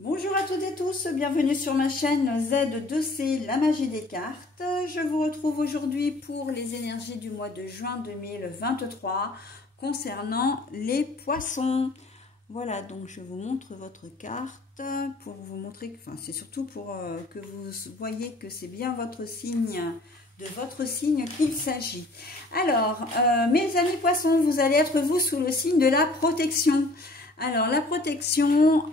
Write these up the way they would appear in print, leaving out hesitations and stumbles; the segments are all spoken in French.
Bonjour à toutes et tous, bienvenue sur ma chaîne Z2C, la magie des cartes. Je vous retrouve aujourd'hui pour les énergies du mois de juin 2023 concernant les poissons. Voilà, donc je vous montre votre carte pour vous montrer, enfin c'est surtout pour que vous voyez que c'est bien votre signe, de votre signe qu'il s'agit. Alors, mes amis poissons, vous allez être vous sous le signe de la protection. Alors, la protection,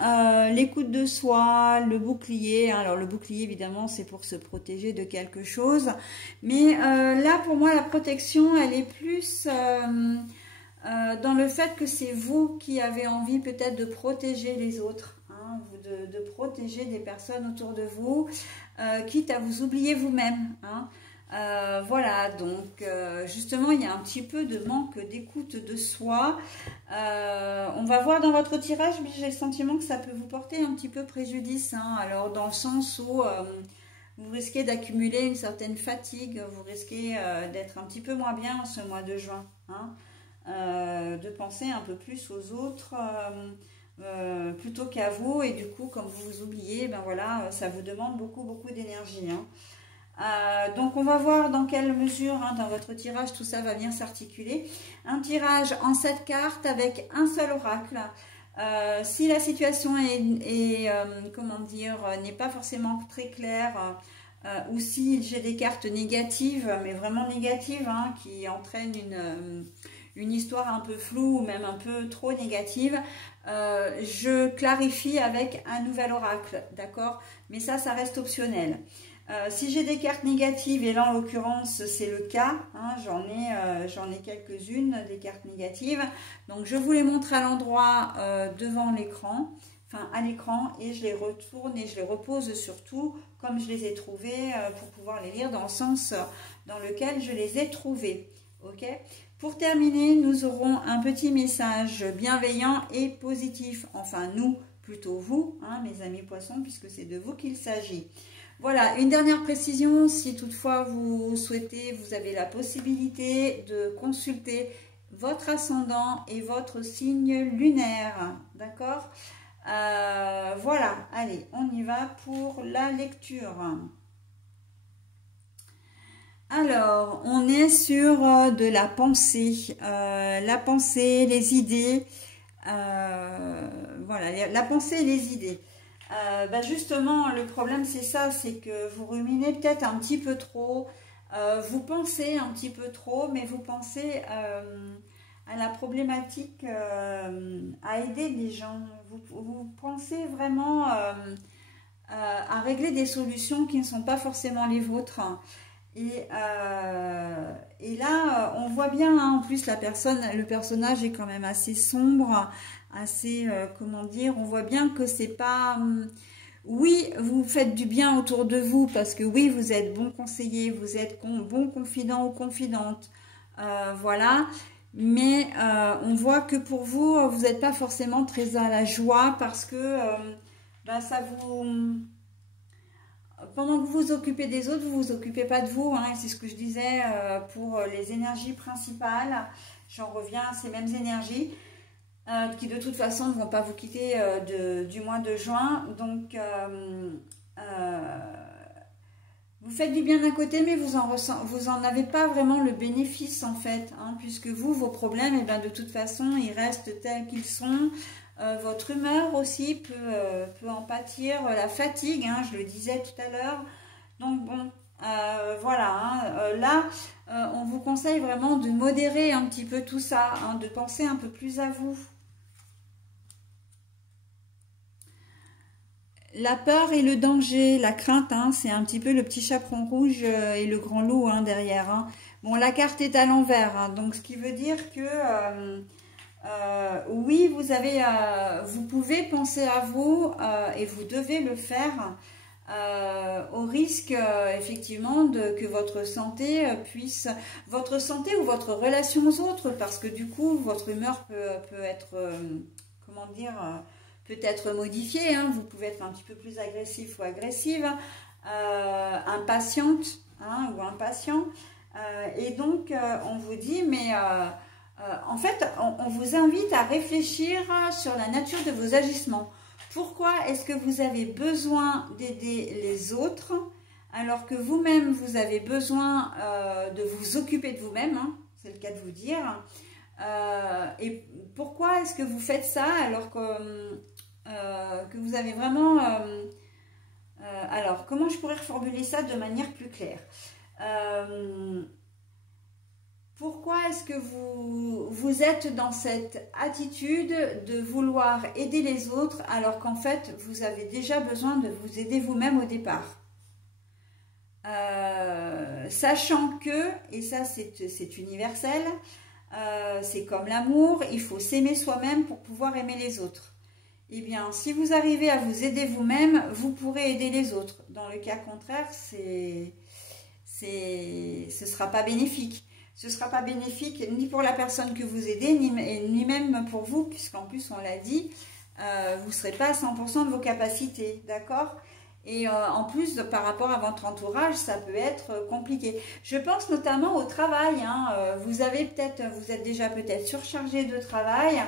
l'écoute de soi, le bouclier. Alors, le bouclier, évidemment, c'est pour se protéger de quelque chose. Mais là, pour moi, la protection, elle est plus dans le fait que c'est vous qui avez envie peut-être de protéger les autres. Hein, de protéger des personnes autour de vous, quitte à vous oublier vous-même. Hein. Voilà, donc justement il y a un petit peu de manque d'écoute de soi. On va voir dans votre tirage, mais j'ai le sentiment que ça peut vous porter un petit peu préjudice, hein. Alors dans le sens où vous risquez d'accumuler une certaine fatigue, vous risquez d'être un petit peu moins bien en ce mois de juin, hein. De penser un peu plus aux autres plutôt qu'à vous, et du coup comme vous vous oubliez, ben voilà, ça vous demande beaucoup d'énergie, hein. Donc on va voir dans quelle mesure, hein, dans votre tirage, tout ça va bien s'articuler. Un tirage en 7 cartes avec un seul oracle. Si la situation est comment dire, n'est pas forcément très claire, ou si j'ai des cartes négatives, mais vraiment négatives, hein, qui entraînent une histoire un peu floue ou même un peu trop négative, je clarifie avec un nouvel oracle, d'accord? Mais ça reste optionnel. Si j'ai des cartes négatives, et là en l'occurrence c'est le cas, hein, j'en ai quelques-unes des cartes négatives, donc je vous les montre à l'endroit devant l'écran, enfin à l'écran, et je les retourne et je les repose surtout comme je les ai trouvées pour pouvoir les lire dans le sens dans lequel je les ai trouvées. Ok. Pour terminer, nous aurons un petit message bienveillant et positif, enfin nous, plutôt vous, hein, mes amis poissons, puisque c'est de vous qu'il s'agit. Voilà, une dernière précision, si toutefois vous souhaitez, vous avez la possibilité de consulter votre ascendant et votre signe lunaire, d'accord? Voilà, allez, on y va pour la lecture. Alors, on est sur de la pensée, les idées, voilà, la pensée et les idées. Justement, le problème c'est ça, c'est que vous ruminez peut-être un petit peu trop, vous pensez un petit peu trop, mais vous pensez à la problématique, à aider les gens, vous pensez vraiment à régler des solutions qui ne sont pas forcément les vôtres. Et là, on voit bien, hein, en plus le personnage est quand même assez sombre, assez, comment dire, on voit bien que c'est pas... oui, vous faites du bien autour de vous, parce que oui, vous êtes bon conseiller, vous êtes bon confident ou confidente, voilà. Mais on voit que pour vous, vous n'êtes pas forcément très à la joie, parce que ça vous... Pendant que vous vous occupez des autres, vous ne vous occupez pas de vous, hein, c'est ce que je disais pour les énergies principales. J'en reviens à ces mêmes énergies qui de toute façon ne vont pas vous quitter du mois de juin. Donc, vous faites du bien d'un côté, mais vous en avez pas vraiment le bénéfice en fait, hein, puisque vous, vos problèmes, et de toute façon, ils restent tels qu'ils sont. Votre humeur aussi peut en pâtir, la fatigue, hein, je le disais tout à l'heure. Donc bon, voilà, hein, là, on vous conseille vraiment de modérer un petit peu tout ça, hein, de penser un peu plus à vous. La peur et le danger, la crainte, hein, c'est un petit peu le petit chaperon rouge et le grand loup, hein, derrière. Hein. Bon, la carte est à l'envers, hein, donc ce qui veut dire que... oui, vous pouvez penser à vous et vous devez le faire au risque effectivement que votre santé votre santé ou votre relation aux autres, parce que du coup votre humeur peut être, comment dire, peut être modifiée, hein. Vous pouvez être un petit peu plus agressif ou agressive, impatiente, hein, ou impatient, et donc on vous dit mais... en fait, on vous invite à réfléchir sur la nature de vos agissements Pourquoi est-ce que vous avez besoin d'aider les autres alors que vous-même, vous avez besoin de vous occuper de vous-même, hein, c'est le cas de vous dire. Et pourquoi est-ce que vous faites ça alors que vous avez vraiment... alors, comment je pourrais reformuler ça de manière plus claire? Pourquoi est-ce que vous êtes dans cette attitude de vouloir aider les autres alors qu'en fait, vous avez déjà besoin de vous aider vous-même au départ? Sachant que, et ça c'est universel, c'est comme l'amour, il faut s'aimer soi-même pour pouvoir aimer les autres. Eh bien, si vous arrivez à vous aider vous-même, vous pourrez aider les autres. Dans le cas contraire, ce sera pas bénéfique. Ce ne sera pas bénéfique ni pour la personne que vous aidez, ni même pour vous, puisqu'en plus, on l'a dit, vous ne serez pas à 100% de vos capacités, d'accord? Et en plus, par rapport à votre entourage, ça peut être compliqué. Je pense notamment au travail, hein. Vous êtes déjà peut-être surchargé de travail,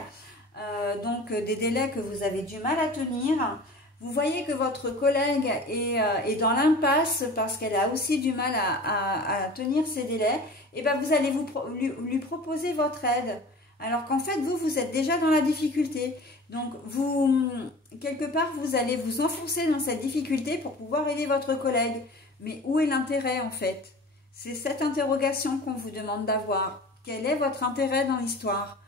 donc des délais que vous avez du mal à tenir. Vous voyez que votre collègue est dans l'impasse parce qu'elle a aussi du mal à tenir ses délais. Et bien vous allez lui proposer votre aide. Alors qu'en fait, vous êtes déjà dans la difficulté. Donc, quelque part, vous allez vous enfoncer dans cette difficulté pour pouvoir aider votre collègue. Mais où est l'intérêt en fait? C'est cette interrogation qu'on vous demande d'avoir. Quel est votre intérêt dans l'histoire?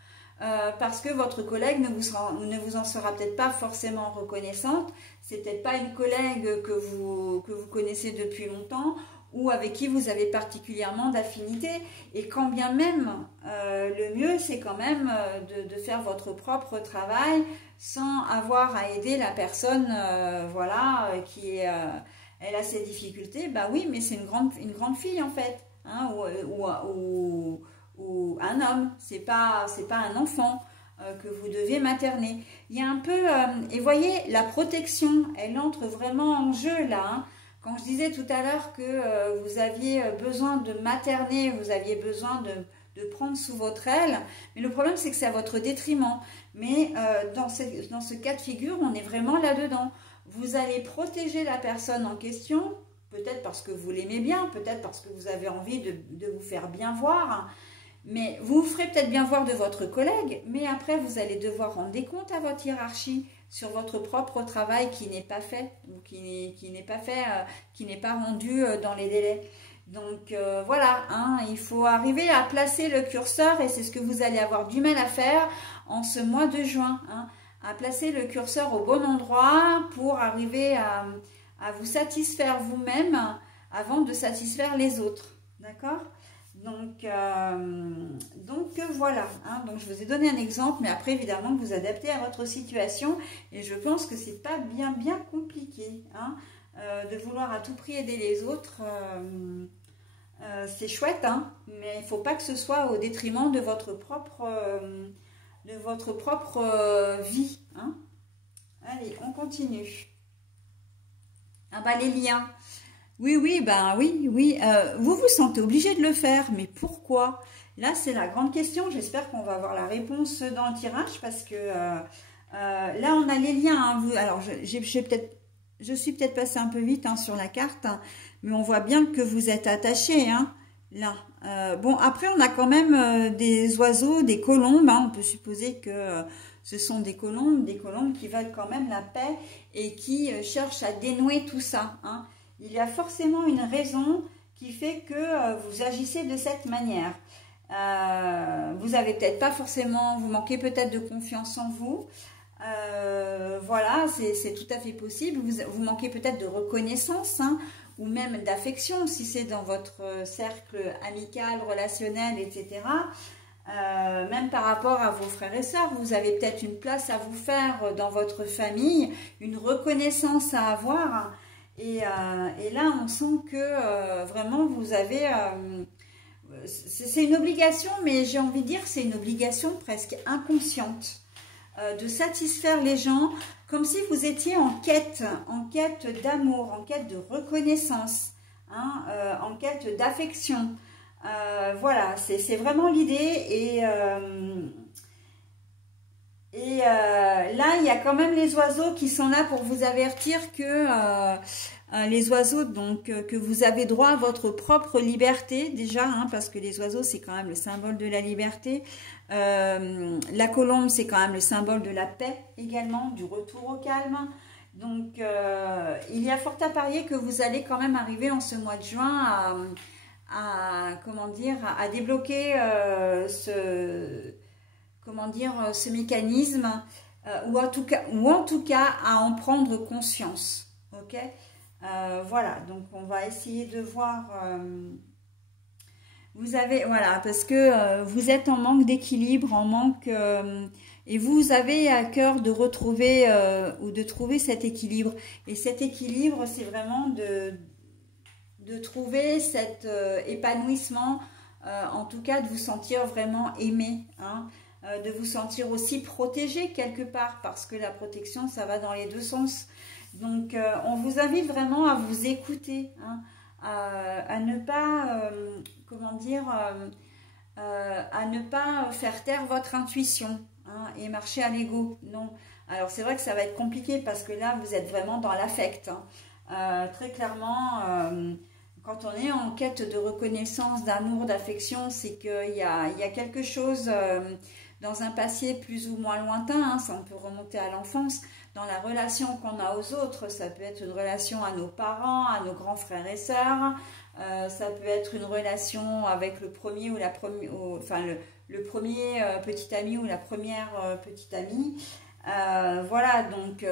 Parce que votre collègue ne vous en sera peut-être pas forcément reconnaissante. C'est peut-être pas une collègue que vous connaissez depuis longtemps ou avec qui vous avez particulièrement d'affinité. Et quand bien même, le mieux, c'est quand même de faire votre propre travail sans avoir à aider la personne, voilà, elle a ses difficultés. Bah oui, mais c'est une grande fille en fait, hein, ou un homme, c'est pas un enfant que vous devez materner. Il y a un peu, et voyez, la protection, elle entre vraiment en jeu là, hein. Quand je disais tout à l'heure que vous aviez besoin de materner, vous aviez besoin de prendre sous votre aile, mais le problème c'est que c'est à votre détriment. Mais dans ce cas de figure, on est vraiment là-dedans. Vous allez protéger la personne en question, peut-être parce que vous l'aimez bien, peut-être parce que vous avez envie de vous faire bien voir, mais vous vous ferez peut-être bien voir de votre collègue, mais après vous allez devoir rendre des comptes à votre hiérarchie sur votre propre travail qui n'est pas fait, ou qui n'est pas rendu dans les délais. Donc voilà, hein, il faut arriver à placer le curseur, et c'est ce que vous allez avoir du mal à faire en ce mois de juin, hein, à placer le curseur au bon endroit pour arriver à vous satisfaire vous-même avant de satisfaire les autres, d'accord? Donc voilà, hein. Donc je vous ai donné un exemple, mais après évidemment vous adaptez à votre situation, et je pense que c'est pas bien compliqué, hein, de vouloir à tout prix aider les autres. C'est chouette, hein, mais il ne faut pas que ce soit au détriment de votre propre vie, hein. Allez, on continue. Ah bah les liens. Oui, ben oui. Vous vous sentez obligé de le faire, mais pourquoi? Là, c'est la grande question. J'espère qu'on va avoir la réponse dans le tirage, parce que là, on a les liens, hein. Alors, je suis peut-être passée un peu vite, hein, sur la carte, hein, mais on voit bien que vous êtes attachés, hein, là. Bon, après, on a quand même des oiseaux, des colombes, hein. On peut supposer que ce sont des colombes qui veulent quand même la paix et qui cherchent à dénouer tout ça, hein. Il y a forcément une raison qui fait que vous agissez de cette manière. Vous avez peut-être pas forcément, vous manquez peut-être de confiance en vous. Voilà, c'est tout à fait possible. Vous manquez peut-être de reconnaissance, hein, ou même d'affection si c'est dans votre cercle amical, relationnel, etc. Même par rapport à vos frères et sœurs, vous avez peut-être une place à vous faire dans votre famille, une reconnaissance à avoir. Et là, on sent que vraiment, vous avez... c'est une obligation, mais j'ai envie de dire c'est une obligation presque inconsciente de satisfaire les gens, comme si vous étiez en quête d'amour, en quête de reconnaissance, hein, en quête d'affection. Voilà, c'est vraiment l'idée. Et Et là, il y a quand même les oiseaux qui sont là pour vous avertir que les oiseaux, donc que vous avez droit à votre propre liberté déjà, hein, parce que les oiseaux, c'est quand même le symbole de la liberté. La colombe, c'est quand même le symbole de la paix également, du retour au calme. Donc, il y a fort à parier que vous allez quand même arriver en ce mois de juin comment dire, à débloquer ce mécanisme, ou en tout cas à en prendre conscience. Ok, voilà, donc on va essayer de voir. Vous avez, voilà, parce que vous êtes en manque d'équilibre, en manque, et vous avez à cœur de retrouver ou de trouver cet équilibre. Et cet équilibre, c'est vraiment de trouver cet épanouissement, en tout cas de vous sentir vraiment aimé, hein, de vous sentir aussi protégé quelque part, parce que la protection, ça va dans les deux sens. Donc, on vous invite vraiment à vous écouter, hein, à ne pas, comment dire, à ne pas faire taire votre intuition, hein, et marcher à l'ego. Non. Alors, c'est vrai que ça va être compliqué parce que là, vous êtes vraiment dans l'affect, hein. Très clairement, quand on est en quête de reconnaissance, d'amour, d'affection, c'est qu'il y a quelque chose dans un passé plus ou moins lointain, hein, ça on peut remonter à l'enfance, dans la relation qu'on a aux autres. Ça peut être une relation à nos parents, à nos grands frères et sœurs, ça peut être une relation avec le premier ou la première, enfin le premier petit ami ou la première petite amie. Voilà, donc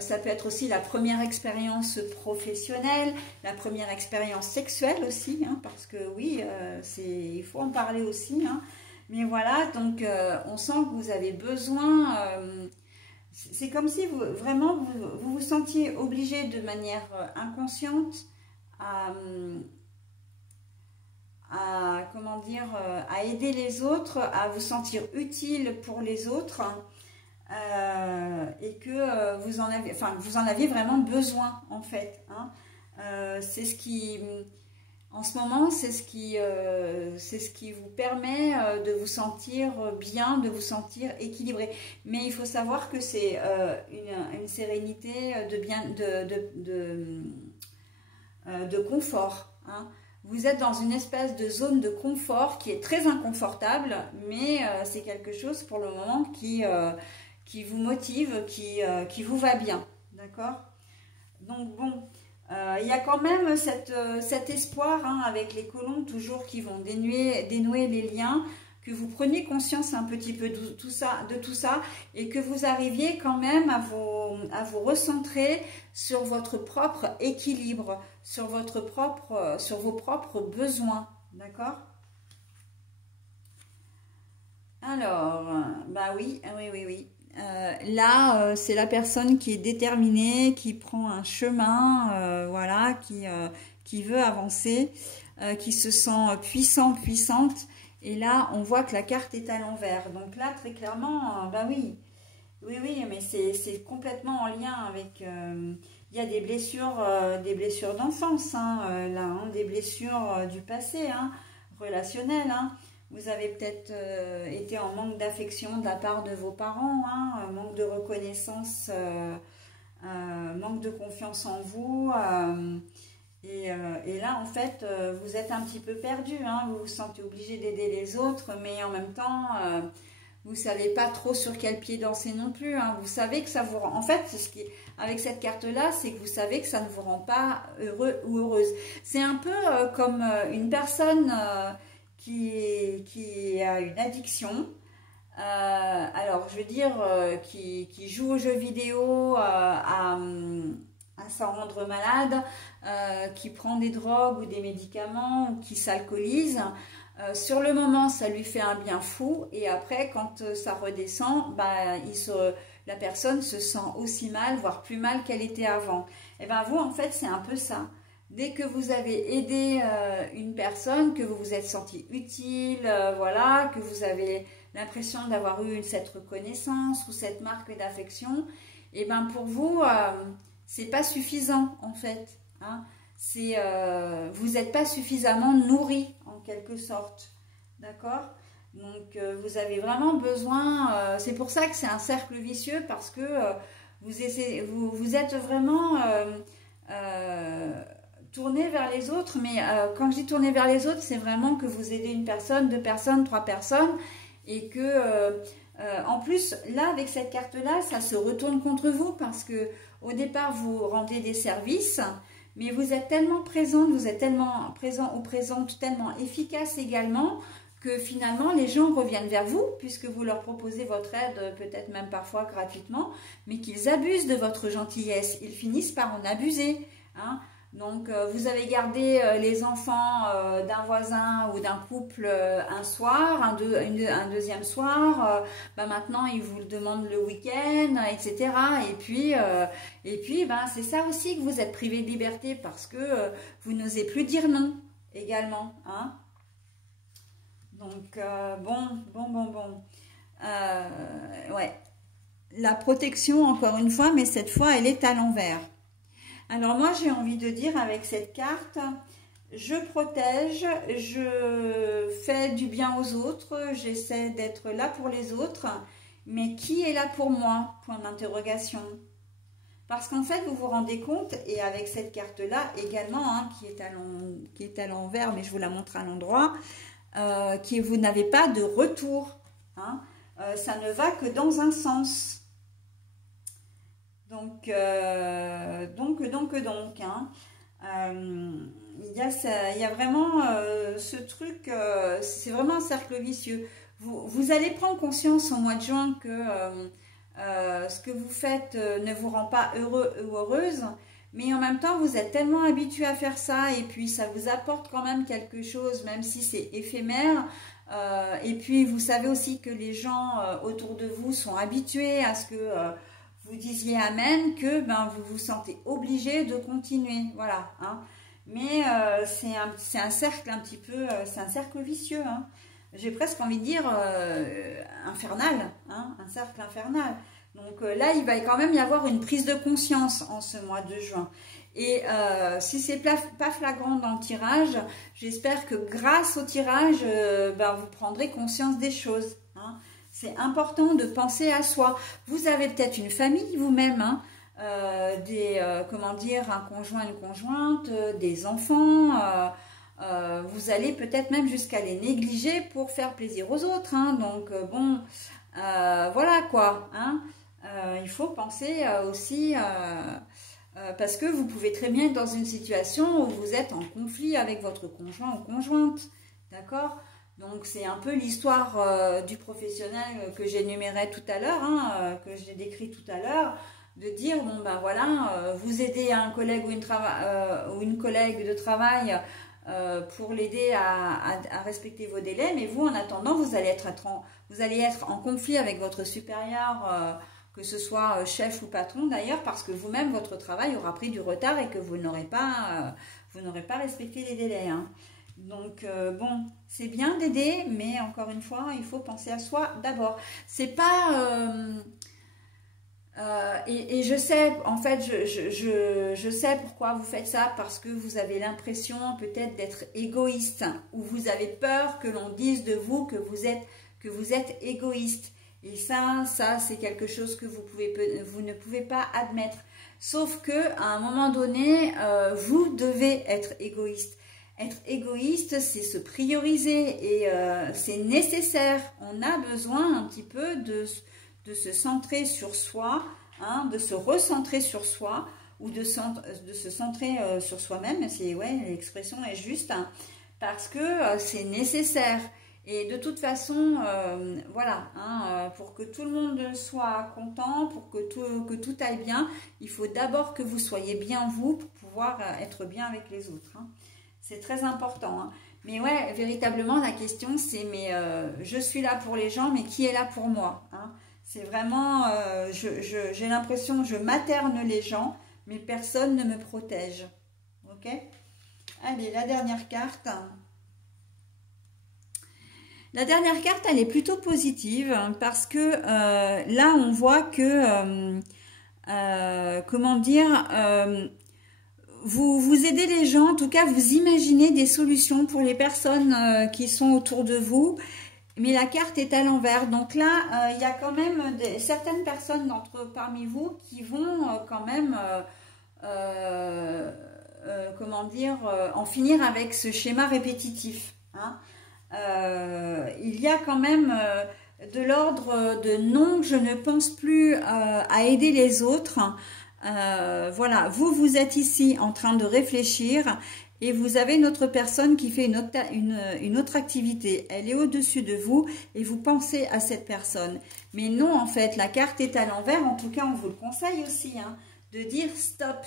ça peut être aussi la première expérience professionnelle, la première expérience sexuelle aussi, hein, parce que oui, il faut en parler aussi, hein. Mais voilà, donc on sent que vous avez besoin, c'est comme si vraiment vous sentiez obligé de manière inconsciente comment dire, à aider les autres, à vous sentir utile pour les autres. Et que vous en aviez vraiment besoin en fait, hein. C'est ce qui, en ce moment, c'est ce qui vous permet de vous sentir bien, de vous sentir équilibré. Mais il faut savoir que c'est une sérénité de confort, hein. Vous êtes dans une espèce de zone de confort qui est très inconfortable, mais c'est quelque chose pour le moment qui vous motive, qui vous va bien, d'accord? Donc bon, il y a quand même cet espoir, hein, avec les colombes toujours qui vont dénouer les liens, que vous preniez conscience un petit peu de tout ça, et que vous arriviez quand même à vous recentrer sur votre propre équilibre, sur vos propres besoins, d'accord? Alors, bah oui, oui. Là, c'est la personne qui est déterminée, qui prend un chemin, voilà, qui veut avancer, qui se sent puissante. Et là, on voit que la carte est à l'envers. Donc là, très clairement, bah oui, mais c'est complètement en lien avec... il y a des blessures d'enfance, hein, là, hein, des blessures du passé, hein, relationnelles, hein. Vous avez peut-être été en manque d'affection de la part de vos parents, hein, manque de reconnaissance, manque de confiance en vous. Et là, en fait, vous êtes un petit peu perdu, hein, vous vous sentez obligé d'aider les autres, mais en même temps, vous ne savez pas trop sur quel pied danser non plus, hein. Vous savez que ça vous rend... En fait, avec cette carte-là, c'est que vous savez que ça ne vous rend pas heureux ou heureuse. C'est un peu comme une personne... qui a une addiction, alors je veux dire qui joue aux jeux vidéo à s'en rendre malade, qui prend des drogues ou des médicaments, ou qui s'alcoolise. Sur le moment, ça lui fait un bien fou, et après, quand ça redescend, bah, la personne se sent aussi mal, voire plus mal qu'elle était avant. Et bien vous, en fait, c'est un peu ça. Dès que vous avez aidé une personne, que vous vous êtes senti utile, voilà, que vous avez l'impression d'avoir eu cette reconnaissance ou cette marque d'affection, et ben pour vous, c'est pas suffisant en fait, hein. Vous n'êtes pas suffisamment nourri en quelque sorte, d'accord? Donc, vous avez vraiment besoin, c'est pour ça que c'est un cercle vicieux, parce que vous êtes vraiment tourné vers les autres, mais quand je dis tourné vers les autres, c'est vraiment que vous aidez une personne, deux personnes, trois personnes, et que en plus, là, avec cette carte-là, ça se retourne contre vous, parce que au départ, vous rendez des services, mais vous êtes tellement présente, vous êtes tellement présent ou présente, tellement efficace également, que finalement les gens reviennent vers vous, puisque vous leur proposez votre aide, peut-être même parfois gratuitement, mais qu'ils abusent de votre gentillesse, ils finissent par en abuser, hein. Donc vous avez gardé les enfants d'un voisin ou d'un couple un soir, un deuxième soir, maintenant ils vous le demandent le week-end, etc. Et puis c'est ça aussi, que vous êtes privé de liberté, parce que vous n'osez plus dire non également, hein. Donc, ouais. La protection, encore une fois, mais cette fois, elle est à l'envers. Alors, moi, j'ai envie de dire avec cette carte, je protège, je fais du bien aux autres, j'essaie d'être là pour les autres, mais qui est là pour moi? Point d'interrogation. Parce qu'en fait, vous vous rendez compte, et avec cette carte-là également, hein, qui est à l'envers, mais je vous la montre à l'endroit, vous n'avez pas de retour, hein. Ça ne va que dans un sens. Donc, hein. Il y a vraiment ce truc, c'est vraiment un cercle vicieux. Vous allez prendre conscience au mois de juin que ce que vous faites ne vous rend pas heureux ou heureuse, mais en même temps, vous êtes tellement habitué à faire ça, et puis ça vous apporte quand même quelque chose, même si c'est éphémère. Et puis, vous savez aussi que les gens autour de vous sont habitués à ce que vous disiez amen, que vous vous sentez obligé de continuer. Voilà, hein. Mais c'est un cercle un petit peu, c'est un cercle vicieux, hein. J'ai presque envie de dire infernal, hein, un cercle infernal. Donc là, il va quand même y avoir une prise de conscience en ce mois de juin. Et si c'est pas flagrant dans le tirage, j'espère que grâce au tirage, vous prendrez conscience des choses, hein. C'est important de penser à soi. Vous avez peut-être une famille vous-même, hein, comment dire, un conjoint, une conjointe, des enfants. Vous allez peut-être même jusqu'à les négliger pour faire plaisir aux autres, hein. Donc voilà quoi, hein. Il faut penser aussi, parce que vous pouvez très bien être dans une situation où vous êtes en conflit avec votre conjoint ou conjointe, d'accord? Donc c'est un peu l'histoire du professionnel que j'énumérais tout à l'heure, hein, que j'ai décrit tout à l'heure, de dire, bon voilà, vous aidez un collègue ou une collègue de travail pour l'aider à respecter vos délais, mais vous, en attendant, vous allez être en conflit avec votre supérieur, que ce soit chef ou patron d'ailleurs, parce que vous-même, votre travail aura pris du retard et que vous n'aurez pas respecté les délais, hein. Donc, bon, c'est bien d'aider, mais encore une fois, il faut penser à soi d'abord. C'est pas... et je sais, en fait, je sais pourquoi vous faites ça, parce que vous avez l'impression peut-être d'être égoïste, ou vous avez peur que l'on dise de vous que vous êtes égoïste. Et ça c'est quelque chose que vous ne pouvez pas admettre. Sauf que à un moment donné, vous devez être égoïste. Être égoïste, c'est se prioriser, et c'est nécessaire. On a besoin un petit peu de se centrer sur soi, hein, de se recentrer sur soi, ou de se centrer sur soi-même. L'expression est juste, hein, parce que c'est nécessaire. Et de toute façon, voilà, hein, pour que tout le monde soit content, pour que tout aille bien, il faut d'abord que vous soyez bien vous, pour pouvoir être bien avec les autres, hein. C'est très important, hein. Mais ouais, véritablement, la question c'est, mais je suis là pour les gens, mais qui est là pour moi, hein? C'est vraiment, j'ai l'impression, je materne les gens, mais personne ne me protège. Ok? Allez, la dernière carte. La dernière carte, elle est plutôt positive, parce que là, on voit que, comment dire, vous aidez les gens, en tout cas, vous imaginez des solutions pour les personnes qui sont autour de vous. mais la carte est à l'envers. Donc là, il y a quand même certaines personnes parmi vous qui vont quand même, comment dire, en finir avec ce schéma répétitif. Hein. Il y a quand même de l'ordre de non, je ne pense plus à aider les autres. Voilà, vous êtes ici en train de réfléchir. Et vous avez une autre personne qui fait une autre activité. Elle est au-dessus de vous et vous pensez à cette personne. Mais non, en fait, la carte est à l'envers. En tout cas, on vous le conseille aussi, hein, de dire stop.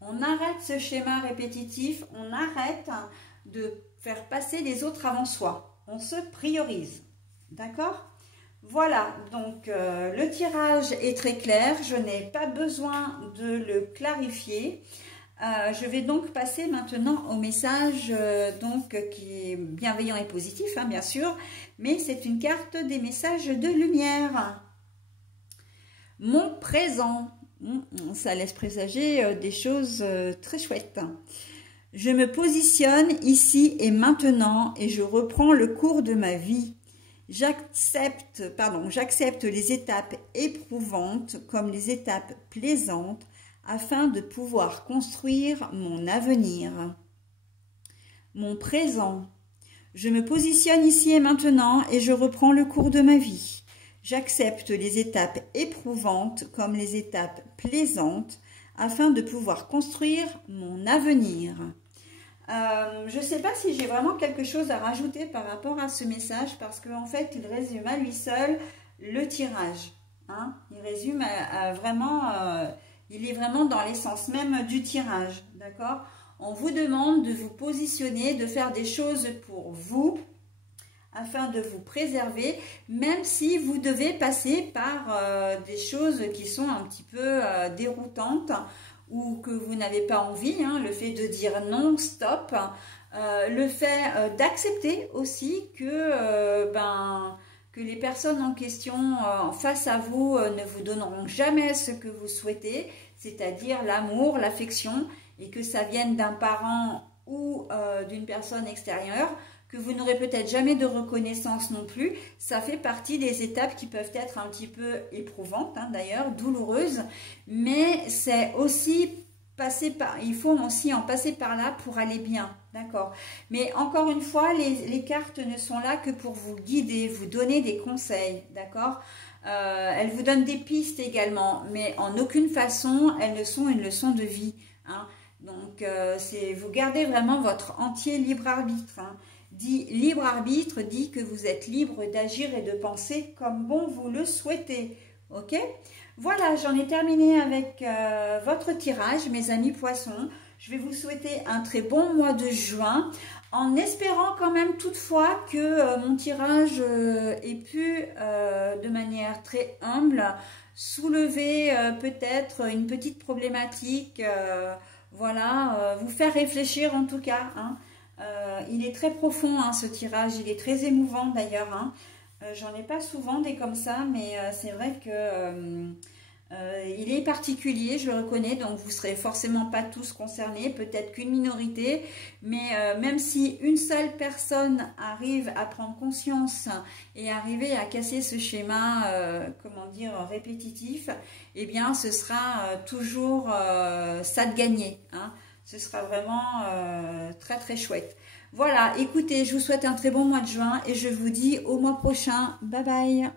On arrête ce schéma répétitif. On arrête de faire passer les autres avant soi. On se priorise. D'accord ? Voilà, donc le tirage est très clair. Je n'ai pas besoin de le clarifier. Je vais donc passer maintenant au message qui est bienveillant et positif, hein, bien sûr, mais c'est une carte des messages de lumière. Mon présent, ça laisse présager des choses très chouettes. Je me positionne ici et maintenant et je reprends le cours de ma vie. J'accepte les étapes éprouvantes comme les étapes plaisantes, afin de pouvoir construire mon avenir. Mon présent. Je me positionne ici et maintenant et je reprends le cours de ma vie. J'accepte les étapes éprouvantes comme les étapes plaisantes afin de pouvoir construire mon avenir. Je ne sais pas si j'ai vraiment quelque chose à rajouter par rapport à ce message parce qu'en fait, il résume à lui seul le tirage. Hein. Il résume vraiment... il est vraiment dans l'essence même du tirage, d'accord? On vous demande de vous positionner, de faire des choses pour vous, afin de vous préserver, même si vous devez passer par des choses qui sont un petit peu déroutantes ou que vous n'avez pas envie, hein, le fait de dire non, stop, le fait d'accepter aussi que... que les personnes en question face à vous ne vous donneront jamais ce que vous souhaitez, c'est-à-dire l'amour, l'affection, et que ça vienne d'un parent ou d'une personne extérieure, que vous n'aurez peut-être jamais de reconnaissance non plus. Ça fait partie des étapes qui peuvent être un petit peu éprouvantes, hein, d'ailleurs, douloureuses, mais c'est aussi... il faut aussi en passer par là pour aller bien, d'accord? Mais encore une fois, les cartes ne sont là que pour vous guider, vous donner des conseils, d'accord? Elles vous donnent des pistes également, mais en aucune façon, elles ne sont une leçon de vie, hein? Donc, vous gardez vraiment votre entier libre arbitre, hein? Libre arbitre dit que vous êtes libre d'agir et de penser comme bon vous le souhaitez, ok? Voilà, j'en ai terminé avec votre tirage, mes amis poissons. Je vais vous souhaiter un très bon mois de juin, en espérant quand même toutefois que mon tirage ait pu, de manière très humble, soulever peut-être une petite problématique, voilà, vous faire réfléchir en tout cas, hein. Il est très profond, hein, ce tirage, il est très émouvant d'ailleurs, hein. J'en ai pas souvent des comme ça, mais c'est vrai que il est particulier, je le reconnais, donc vous ne serez forcément pas tous concernés, peut-être qu'une minorité, mais même si une seule personne arrive à prendre conscience et arriver à casser ce schéma, comment dire, répétitif, eh bien ce sera toujours ça de gagner, hein. Ce sera vraiment très très chouette. Voilà, écoutez, je vous souhaite un très bon mois de juin et je vous dis au mois prochain. Bye bye.